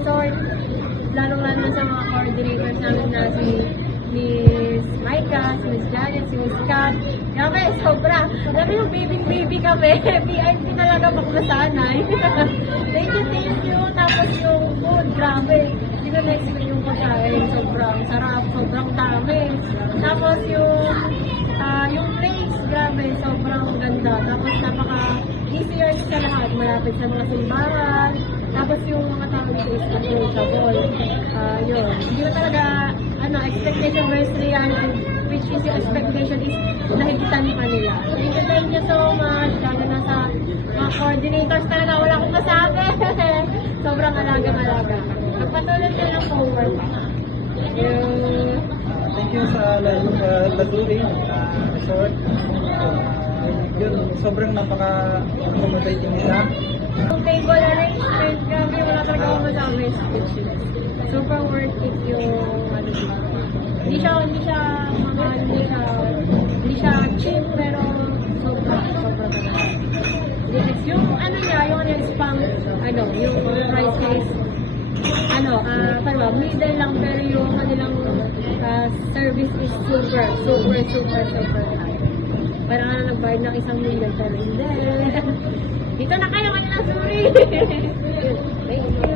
resort. Lalong-lalo na sa mga coordinators namin na si Miss Maika, si Miss Janet, si Miss Kat. Grabe, sobra. Grabe yung baby kami. VIP talaga magmasanay. Thank you. Tapos yung food, grabe. Hindi ko na-expect yung pagkain. Sobrang sarap, sobrang dami. Tapos yung place, grabe, sobrang ganda. Tapos napaka-easier sa lahat. Malapit sa mga simbahan. Tapos yung mga tao dito is approachable. Yun. Hindi na talaga, expectation versus reality, which is yung expectation is nahigitan pa nila. Thank you so much. Lalo na sa mga coordinators talaga, wala akong masabi. Sobrang alaga-alaga. Magpatuloy ko ng forward. Thank you. Thank you sa Laduri Resort. Yun, sobrang napaka-accommodating nila. Yung table arrangement, grabe, wala talaga akong masabi. Super worth it yung hindi siya cheap, pero sobra talaga. Yung yung price is middle lang, pero yung kanilang service is super high. Parang nagbayad ng 1 million, pero hindi. Dito na kayo ng Zuri! Thank you.